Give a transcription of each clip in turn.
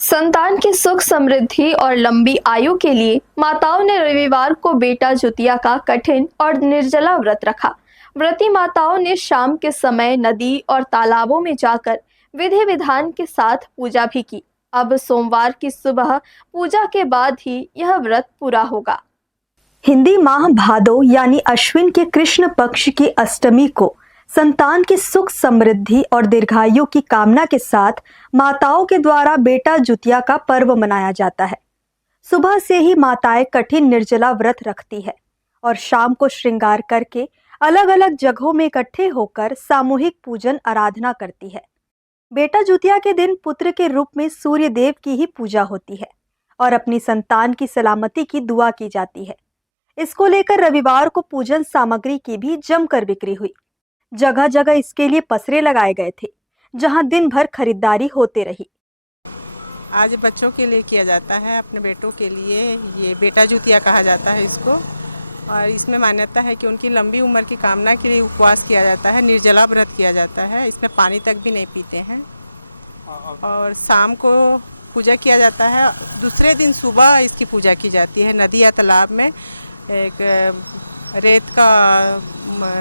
संतान की सुख समृद्धि और लंबी आयु के लिए माताओं ने रविवार को बेटा जुतिया का कठिन और निर्जला व्रत रखा। व्रती माताओं ने शाम के समय नदी और तालाबों में जाकर विधि विधान के साथ पूजा भी की। अब सोमवार की सुबह पूजा के बाद ही यह व्रत पूरा होगा। हिंदी माह भादो यानी अश्विन के कृष्ण पक्ष की अष्टमी को संतान की सुख समृद्धि और दीर्घायु की कामना के साथ माताओं के द्वारा बेटा जुतिया का पर्व मनाया जाता है। सुबह से ही माताएं कठिन निर्जला व्रत रखती है और शाम को श्रृंगार करके अलग अलग जगहों में इकट्ठे होकर सामूहिक पूजन आराधना करती है। बेटा जुतिया के दिन पुत्र के रूप में सूर्य देव की ही पूजा होती है और अपनी संतान की सलामती की दुआ की जाती है। इसको लेकर रविवार को पूजन सामग्री की भी जमकर बिक्री हुई। जगह जगह इसके लिए पसरे लगाए गए थे, जहां दिन भर खरीदारी होते रही। आज बच्चों के लिए किया जाता है, अपने बेटों के लिए। ये बेटा जुतिया कहा जाता है इसको, और इसमें मान्यता है कि उनकी लंबी उम्र की कामना के लिए उपवास किया जाता है, निर्जला व्रत किया जाता है। इसमें पानी तक भी नहीं पीते हैं और शाम को पूजा किया जाता है। दूसरे दिन सुबह इसकी पूजा की जाती है। नदी या तालाब में एक रेत का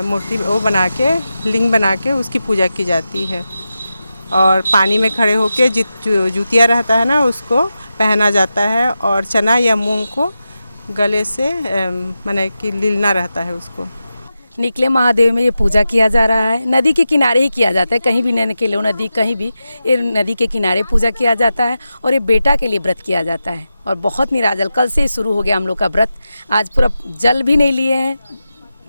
मूर्ति वो बना के, लिंग बना के उसकी पूजा की जाती है और पानी में खड़े होके जुतिया रहता है ना, उसको पहना जाता है और चना या मूंग को गले से माने कि लीलना रहता है उसको। निकले महादेव में ये पूजा किया जा रहा है। नदी के किनारे ही किया जाता है, कहीं भी नहीं, निकलो नदी कहीं भी, ये नदी के किनारे पूजा किया जाता है और ये बेटा के लिए व्रत किया जाता है। और बहुत निराजल, कल से ही शुरू हो गया हम लोग का व्रत। आज पूरा जल भी नहीं लिए हैं,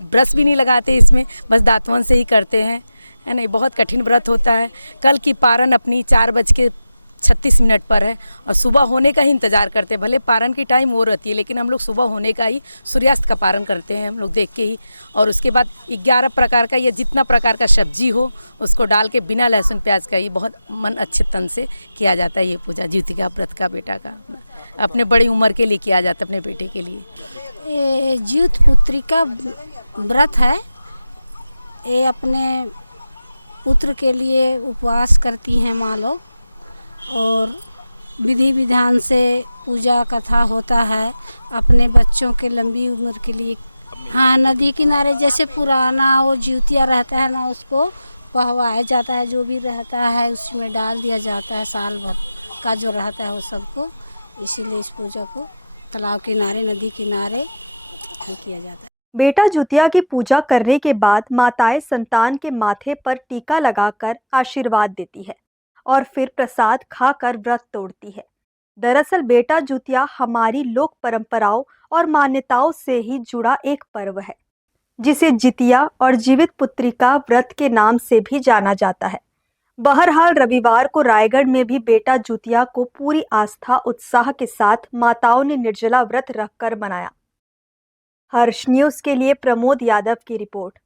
ब्रश भी नहीं लगाते इसमें, बस दातवन से ही करते हैं, है नहीं। बहुत कठिन व्रत होता है। कल की पारन अपनी 4:36 पर है और सुबह होने का ही इंतज़ार करते हैं। भले पारन की टाइम वो रहती है, लेकिन हम लोग सुबह होने का ही, सूर्यास्त का पारन करते हैं हम लोग देख के ही। और उसके बाद 11 प्रकार का या जितना प्रकार का सब्जी हो उसको डाल के बिना लहसुन प्याज का ही बहुत मन अच्छे तन से किया जाता है। ये पूजा जुतिया व्रत का बेटा का अपने बड़ी उम्र के लिए किया जाता है, अपने बेटे के लिए। ये ज्यूत पुत्री का व्रत है। ये अपने पुत्र के लिए उपवास करती हैं माँ लोग और विधि विधान से पूजा कथा होता है अपने बच्चों के लंबी उम्र के लिए। हाँ, नदी किनारे जैसे पुराना वो ज्यूतिया रहता है ना, उसको पहवाया जाता है, जो भी रहता है उसमें डाल दिया जाता है, साल भर का जो रहता है वो सबको। इसीलिए इस पूजा को तालाब किनारे, नदी किनारे किया जाता है। बेटा जुतिया की पूजा करने के बाद माताएं संतान के माथे पर टीका लगाकर आशीर्वाद देती है और फिर प्रसाद खाकर व्रत तोड़ती है। दरअसल बेटा जुतिया हमारी लोक परंपराओं और मान्यताओं से ही जुड़ा एक पर्व है, जिसे जितिया और जीवित पुत्रिका व्रत के नाम से भी जाना जाता है। बहरहाल रविवार को रायगढ़ में भी बेटा जुतिया को पूरी आस्था उत्साह के साथ माताओं ने निर्जला व्रत रखकर मनाया। हर्ष न्यूज़ के लिए प्रमोद यादव की रिपोर्ट।